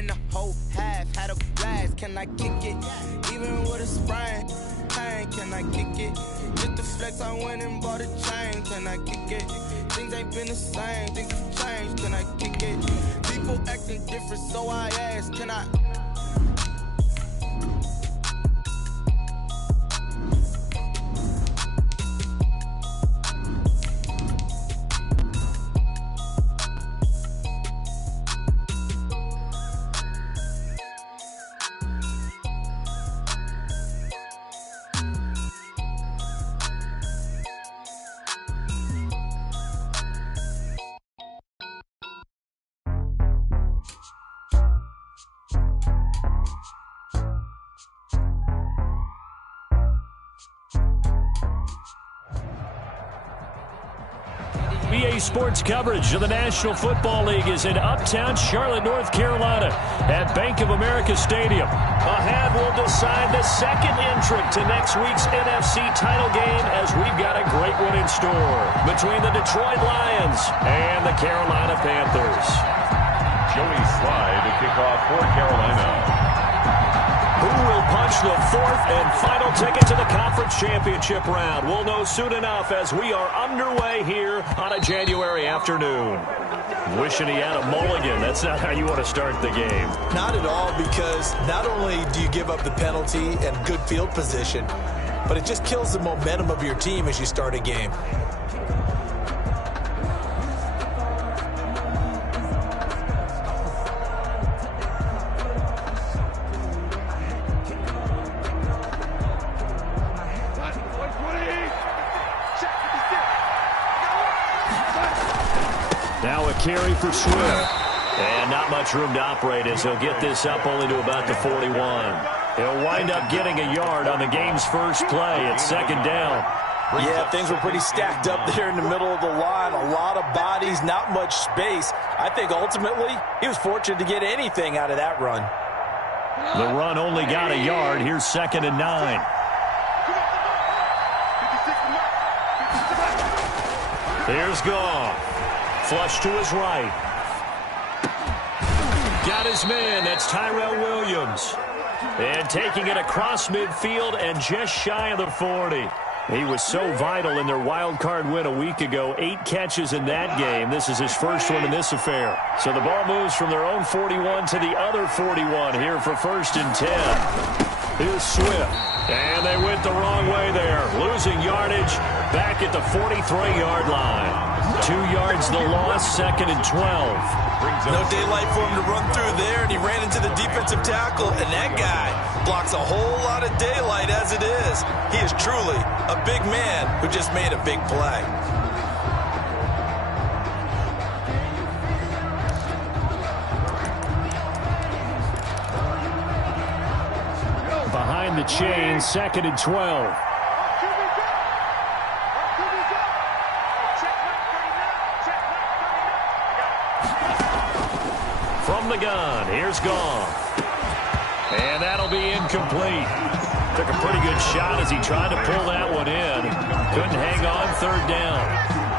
in the whole half, had a blast. Can I kick it? Even with a sprain, pain, can I kick it? Just the flex, I went and bought a chain. Can I kick it? Things ain't been the same, things have changed. Can I kick it? People acting different, so I ask, can I? EA Sports coverage of the National Football League is in uptown Charlotte, North Carolina at Bank of America Stadium. A hand will decide the second entrant to next week's NFC title game, as we've got a great one in store between the Detroit Lions and the Carolina Panthers. Joey Slye to kick off for Carolina. Who will punch the fourth and final ticket to the conference championship round? We'll know soon enough as we are underway here on a January afternoon. Wishing he had a mulligan. That's not how you want to start the game. Not at all, because not only do you give up the penalty and good field position, but it just kills the momentum of your team as you start a game. Now a carry for Swift. And not much room to operate as he'll get this up only to about the 41. He'll wind up getting a yard on the game's first play. It's second down. Yeah, things were pretty stacked up there in the middle of the line. A lot of bodies, not much space. I think ultimately he was fortunate to get anything out of that run. The run only got a yard. Here's 2nd and 9. Here's Goff. Flush to his right. Got his man. That's Tyrell Williams. And taking it across midfield and just shy of the 40. He was so vital in their wild card win a week ago. 8 catches in that game. This is his first one in this affair. So the ball moves from their own 41 to the other 41 here for 1st and 10. Here's Swift. And they went the wrong way there. Losing yardage back at the 43-yard line. 2 yards the loss, 2nd and 12. No daylight for him to run through there, and he ran into the defensive tackle, and that guy blocks a whole lot of daylight as it is. He is truly a big man who just made a big play. Behind the chain, 2nd and 12. From the gun, here's Goff. And that'll be incomplete. Took a pretty good shot as he tried to pull that one in. Couldn't hang on, 3rd down.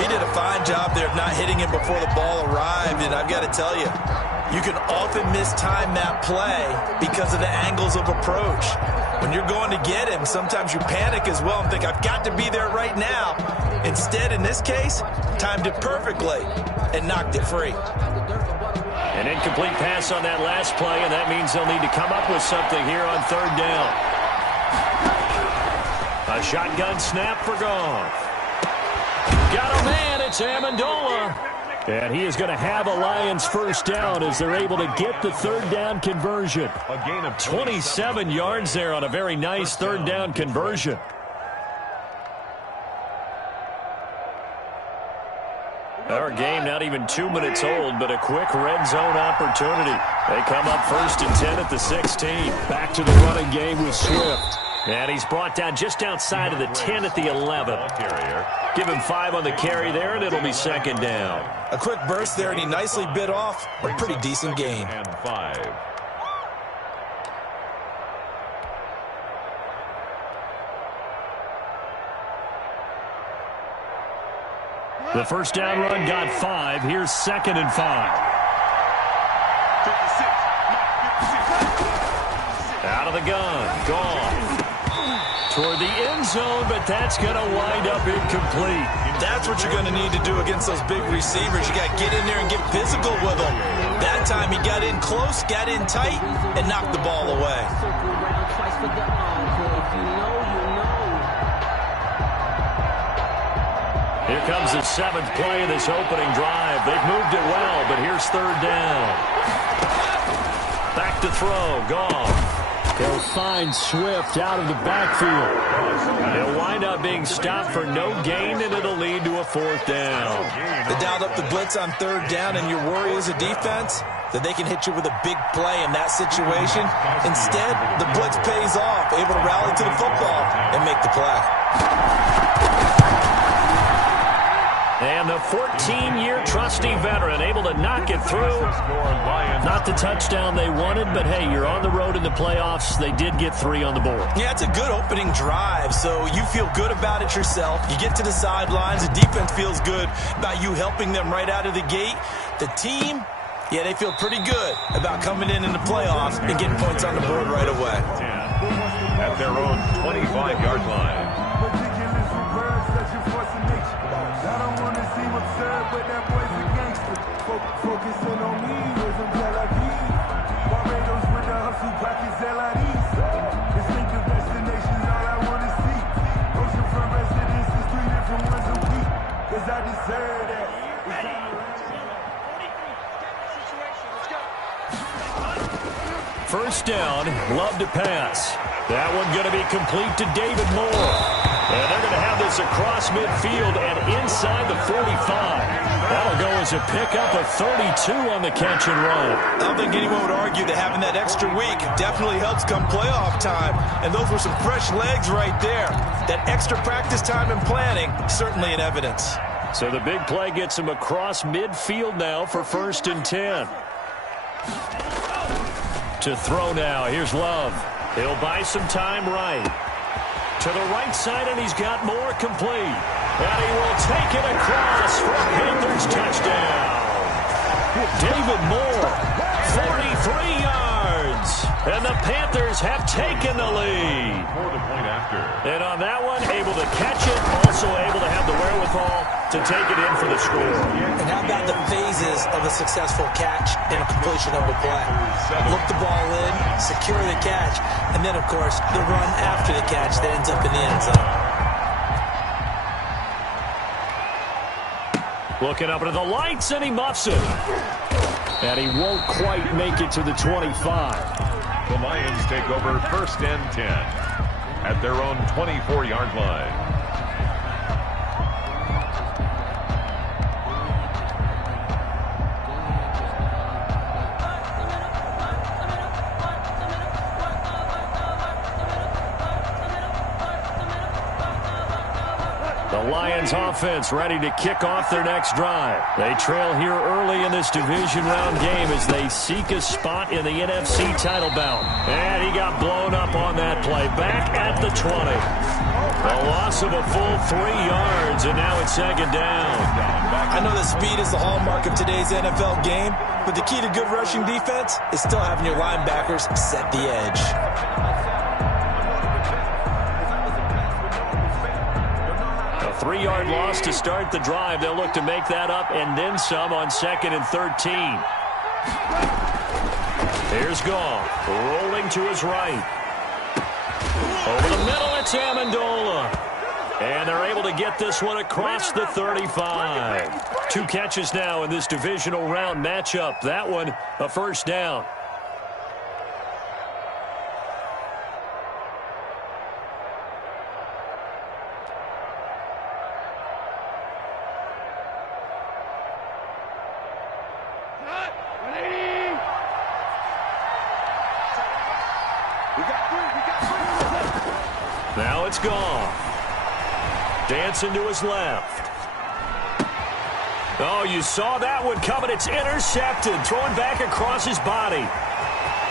He did a fine job there of not hitting him before the ball arrived, and I've got to tell you, you can often mistime that play because of the angles of approach. When you're going to get him, sometimes you panic as well and think, I've got to be there right now. Instead, in this case, timed it perfectly and knocked it free. An incomplete pass on that last play, and that means they'll need to come up with something here on 3rd down. A shotgun snap for Goff. Got a man, it's Amendola. And he is going to have a Lions first down as they're able to get the 3rd down conversion. A gain of 27 yards there on a very nice 3rd down conversion. Our game not even 2 minutes old, but a quick red zone opportunity. They come up 1st and 10 at the 16. Back to the running game with Swift. And he's brought down just outside of the 10 at the 11. Give him 5 on the carry there, and it'll be 2nd down. A quick burst there, and he nicely bit off a pretty decent gain. And 5. The first down run got 5. Here's 2nd and 5. 56, Out of the gun. Gone. Toward the end zone, but that's going to wind up incomplete. That's what you're going to need to do against those big receivers. You got to get in there and get physical with them. That time he got in close, got in tight, and knocked the ball away. Here comes the 7th play of this opening drive. They've moved it well, but here's 3rd down. Back to throw. Gone. They'll find Swift out of the backfield. They'll wind up being stopped for no gain, and it'll lead to a 4th down. They dialed up the blitz on 3rd down, and your worry as a defense that they can hit you with a big play in that situation. Instead, the blitz pays off, able to rally to the football and make the play. And the 14-year trusty veteran able to knock it through. Not the touchdown they wanted, but hey, you're on the road in the playoffs. They did get 3 on the board. Yeah, it's a good opening drive, so you feel good about it yourself. You get to the sidelines. The defense feels good about you helping them right out of the gate. The team, yeah, they feel pretty good about coming in the playoffs and getting points on the board right away. At their own 25-yard line. But that boy's a gangster. Focusing on me, wasn't Tel Aviv. Barbados with the hustle, pockets LIDs. Distinctive destinations, all I want to see. Oceanfront residences, 3 different ones a week. Cause I deserve that. First down, Love to pass. That one going to be complete to David Moore. And they're going to have this across midfield and inside the 45. That'll go as a pickup of 32 on the catch and run. I don't think anyone would argue that having that extra week definitely helps come playoff time. And those were some fresh legs right there. That extra practice time and planning, certainly in evidence. So the big play gets him across midfield now for 1st and 10. To throw now, here's Love. He'll buy some time right. To the right side, and he's got more complete. And he will take it across for a Panthers touchdown. David Moore, 43 yards. And the Panthers have taken the lead. For the point after. And on that one, able to catch it, also able to have the wherewithal to take it in for the score. And how about the phases of a successful catch and a completion of a play? Look the ball in, secure the catch, and then, of course, the run after the catch that ends up in the end zone. Looking up into the lights, and he muffs it. And he won't quite make it to the 25. The Lions take over 1st and 10 at their own 24-yard line. The Lions offense ready to kick off their next drive. They trail here early in this division round game as they seek a spot in the NFC title bout. And he got blown up on that play. Back at the 20. A loss of a full 3 yards, and now it's 2nd down. I know that speed is the hallmark of today's NFL game, but the key to good rushing defense is still having your linebackers set the edge. A 3-yard loss to start the drive. They'll look to make that up and then some on 2nd and 13. Here's Goff, rolling to his right. Over the middle, it's Amendola. And they're able to get this one across the 35. 2 catches now in this divisional round matchup. That one, a 1st down. Now it's Goff. Dancing to his left. Oh, you saw that one coming. It's intercepted. Throwing back across his body.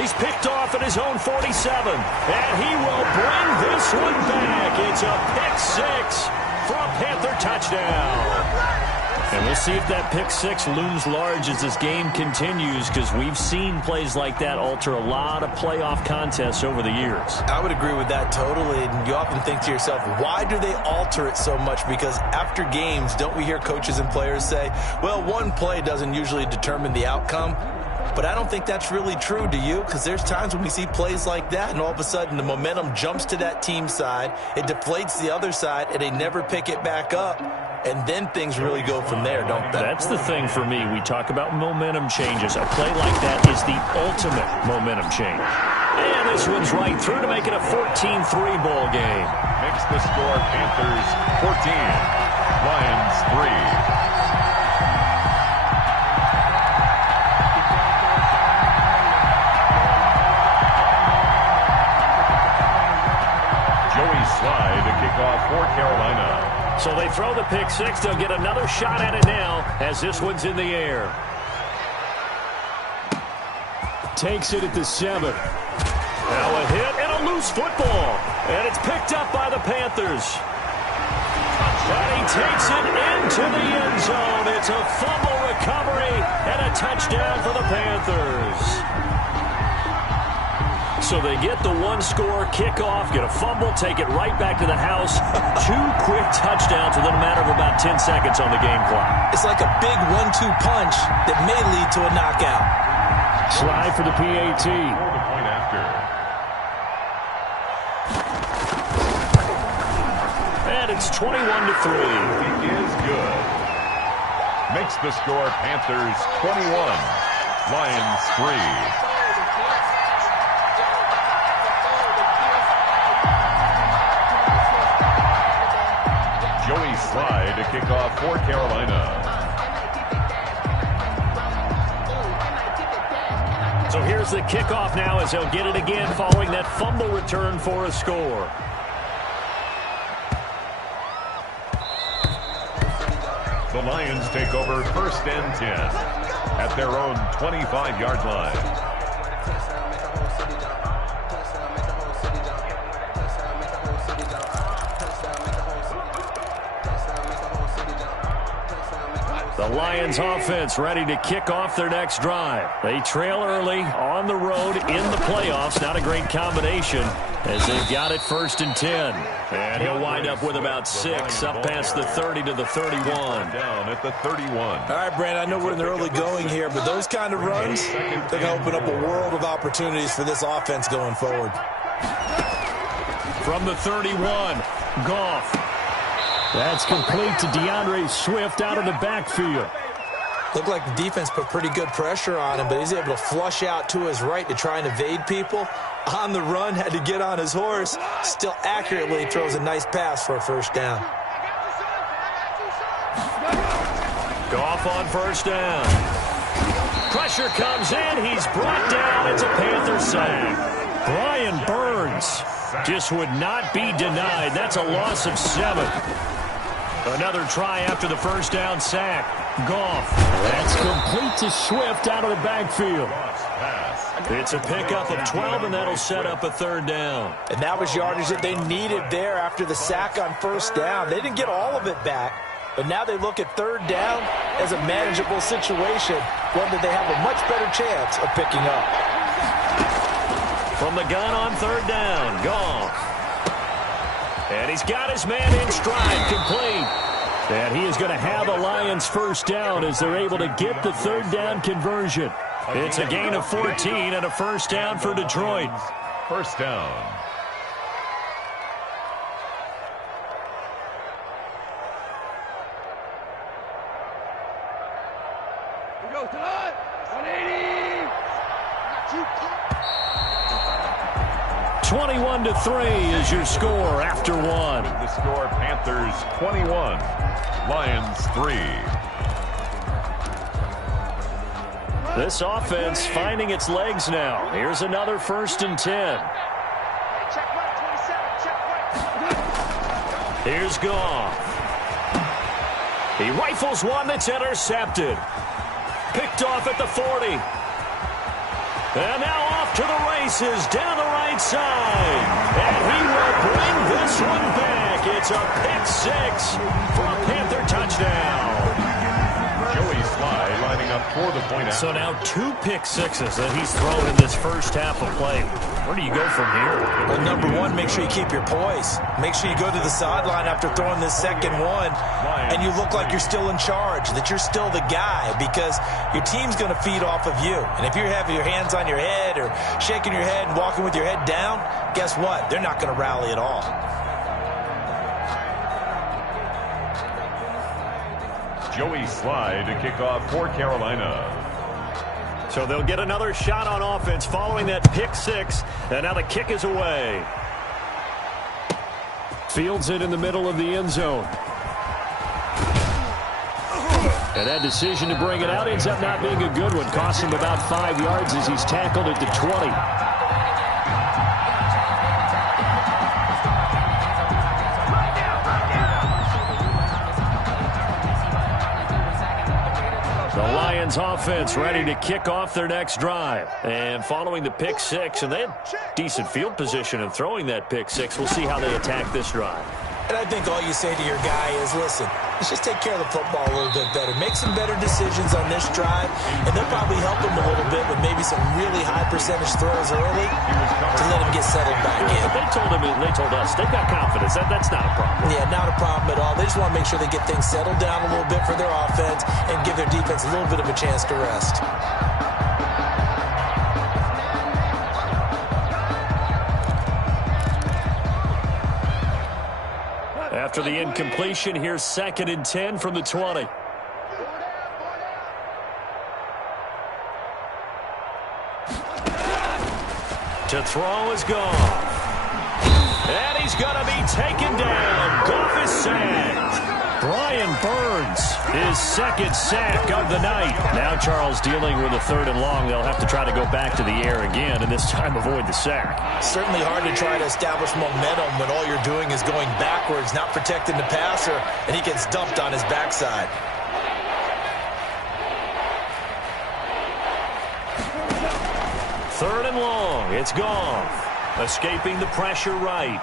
He's picked off at his own 47. And he will bring this one back. It's a pick 6 for a Panther touchdown. And we'll see if that pick six looms large as this game continues, because we've seen plays like that alter a lot of playoff contests over the years. I would agree with that totally. And you often think to yourself, why do they alter it so much? Because after games, don't we hear coaches and players say, well, one play doesn't usually determine the outcome? But I don't think that's really true, do you? Because there's times when we see plays like that, and all of a sudden the momentum jumps to that team side, it deflates the other side, and they never pick it back up. And then things really go from there, don't they? That's the thing for me. We talk about momentum changes. A play like that is the ultimate momentum change. And this one's right through to make it a 14-3 ball game. Makes the score Panthers 14, Lions 3. Slide to kick off for Carolina. So they throw the pick six. They'll get another shot at it now as this one's in the air. Takes it at the 7. Now a hit and a loose football. And it's picked up by the Panthers. And he takes it into the end zone. It's a fumble recovery and a touchdown for the Panthers. So they get the one-score kickoff, get a fumble, take it right back to the house. 2 quick touchdowns within a matter of about 10 seconds on the game clock. It's like a big 1-2 punch that may lead to a knockout. Slide for the PAT. For the point after. And it's 21-3. He is good. Makes the score Panthers 21, Lions 3. Joey Slide to kick off for Carolina. So here's the kickoff now as they'll get it again following that fumble return for a score. The Lions take over 1st and 10 at their own 25-yard line. The Lions offense ready to kick off their next drive. They trail early on the road in the playoffs. Not a great combination as they've got it 1st and 10. And he'll wind up with about 6 up past the 30 to the 31. Down at the 31. All right, Brandon, I know we're in the early going here, but those kind of runs, they're going to open up a world of opportunities for this offense going forward. From the 31, Goff. That's complete to DeAndre Swift out of the backfield. Looked like the defense put pretty good pressure on him, but he's able to flush out to his right to try and evade people. On the run, had to get on his horse. Still accurately throws a nice pass for a 1st down. Goff on 1st down. Pressure comes in. He's brought down. It's a Panther sack. Brian Burns just would not be denied. That's a loss of 7. Another try after the 1st down sack. Goff. That's complete to Swift out of the backfield. It's a pickup of 12, and that'll set up a 3rd down. And that was yardage that they needed there after the sack on 1st down. They didn't get all of it back, but now they look at 3rd down as a manageable situation, one that they have a much better chance of picking up. From the gun on 3rd down, Goff. And he's got his man in stride, complete. And he is going to have a Lions 1st down as they're able to get the 3rd down conversion. It's a gain of 14 and a 1st down for Detroit. 1st down. We go to 180. 21-3 is your score after 1. The score Panthers 21, Lions 3. This offense finding its legs now. Here's another 1st and 10. Here's Goff. He rifles one that's intercepted. Picked off at the 40. And now off to the races down the right side. And he will bring this one back. It's a pick 6 for a Panther touchdown. up for the point out. So now 2 pick sixes that he's thrown in this first half of play. Where do you go from here? Well, number one, make sure you keep your poise. Make sure you go to the sideline after throwing this second one, and you look like you're still in charge, that you're still the guy, because your team's going to feed off of you. And if you're having your hands on your head or shaking your head and walking with your head down, guess what? They're not going to rally at all. Joey Slye to kick off for Carolina. So they'll get another shot on offense following that pick six, and now the kick is away. Fields it in the middle of the end zone. And that decision to bring it out ends up not being a good one. Cost him about 5 yards as he's tackled at the 20. The Lions offense ready to kick off their next drive. And following the pick six, and they had decent field position in throwing that pick six. We'll see how they attack this drive. And I think all you say to your guy is, listen, let's just take care of the football a little bit better. Make some better decisions on this drive, and they'll probably help him a little bit with maybe some really high percentage throws early to let him get settled back in. They told us they've got confidence. That's not a problem. Yeah, not a problem at all. They just want to make sure they get things settled down a little bit for their offense and give their defense a little bit of a chance to rest. After the incompletion, here's 2nd and 10 from the 20. To throw is Goff. And he's going to be taken down. Goff is sacked. Brian Burns, his 2nd sack of the night. Now Charles dealing with a 3rd and long. They'll have to try to go back to the air again, and this time avoid the sack. Certainly hard to try to establish momentum when all you're doing is going backwards, not protecting the passer, and he gets dumped on his backside. Third and long. It's Goff. Escaping the pressure right.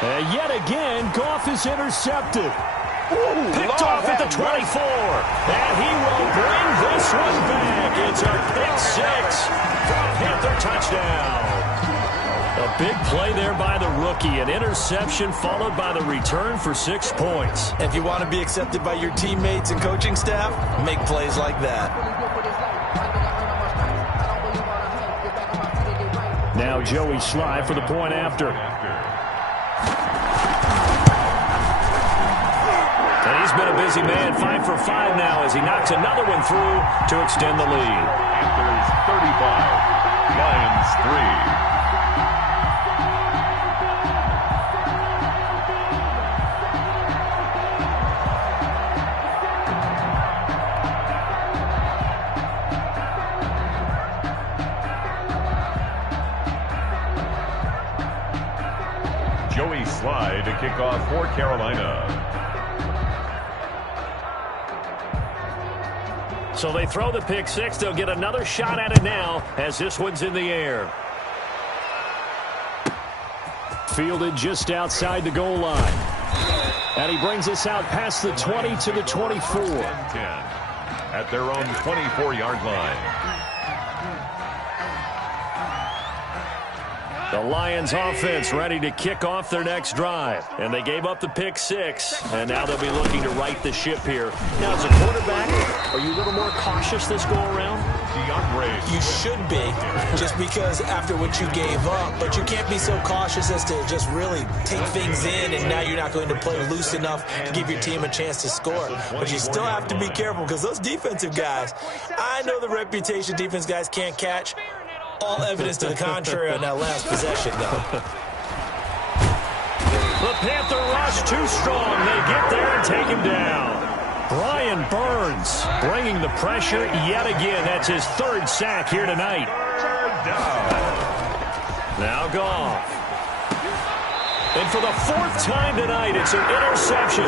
And yet again, Goff is intercepted. Picked off at the 24. And he will bring this one back. It's a pick six for a Panther touchdown. A big play there by the rookie. An interception followed by the return for 6 points. If you want to be accepted by your teammates and coaching staff, make plays like that. Now Joey Slye for the point after. And he's been a busy man, 5 for 5 now as he knocks another one through to extend the lead. Panthers 35, Lions 3. Joey Slye to kick off for Carolina. So they throw the pick six. They'll get another shot at it now as this one's in the air. Fielded just outside the goal line. And he brings us out past the 20 to the 24. 10 at their own 24-yard line. The Lions offense ready to kick off their next drive. And they gave up the pick six. And now they'll be looking to right the ship here. Now, as a quarterback, are you a little more cautious this go-around? You should be, just because after what you gave up. But you can't be so cautious as to just really take things in, and now you're not going to play loose enough to give your team a chance to score. But you still have to be careful because those defensive guys, I know the reputation defense guys can't catch. All evidence to the contrary on that last possession, though. The Panther rush too strong. They get there and take him down. Brian Burns bringing the pressure yet again. That's his 3rd sack here tonight. Now Goff. And for the 4th time tonight, it's an interception.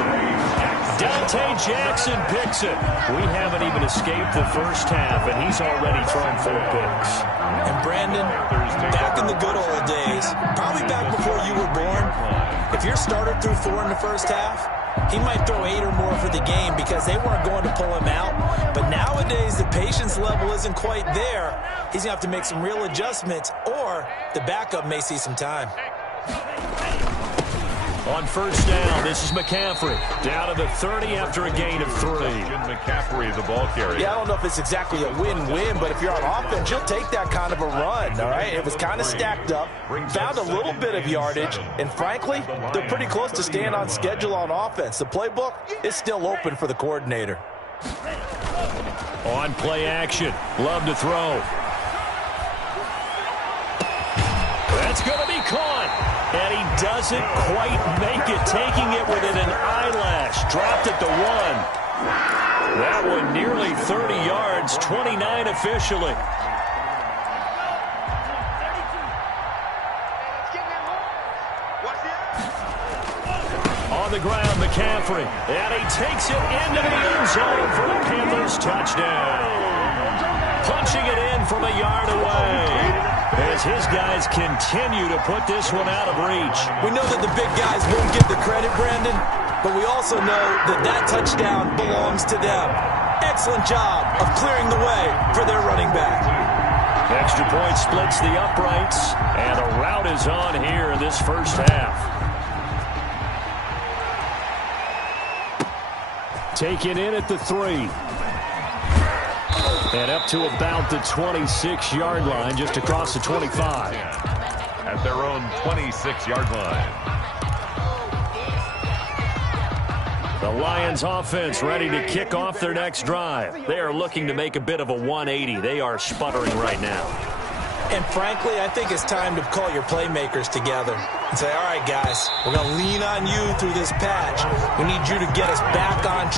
Dante Jackson picks it. We haven't even escaped the first half, and he's already thrown 4 picks. And Brandon, back in the good old days, probably back before you were born, if your starter threw 4 in the first half, he might throw 8 or more for the game because they weren't going to pull him out. But nowadays, the patience level isn't quite there. He's going to have to make some real adjustments, or the backup may see some time. On first down, this is McCaffrey. Down to the 30 after a gain of 3. McCaffrey, the ball carrier. Yeah, I don't know if it's exactly a win-win, but if you're on offense, you'll take that kind of a run, all right? It was kind of stacked up, found a little bit of yardage, and frankly, they're pretty close to staying on schedule on offense. The playbook is still open for the coordinator. On play action, Love to throw. That's going to be caught. And he doesn't quite make it, taking it within an eyelash. Dropped at the 1. That one nearly 30 yards, 29 officially. On the ground, McCaffrey. And he takes it into the end zone for a Panthers touchdown. Punching it in from a yard away. As his guys continue to put this one out of reach. We know that the big guys won't get the credit, Brandon, but we also know that that touchdown belongs to them. Excellent job of clearing the way for their running back. Extra point splits the uprights, and a rout is on here in this first half. Taken in at the 3. And up to about the 26-yard line, just across the 25. At their own 26-yard line. The Lions offense ready to kick off their next drive. They are looking to make a bit of a 180. They are sputtering right now. And frankly, I think it's time to call your playmakers together and say, all right, guys, we're going to lean on you through this patch. We need you to get us back on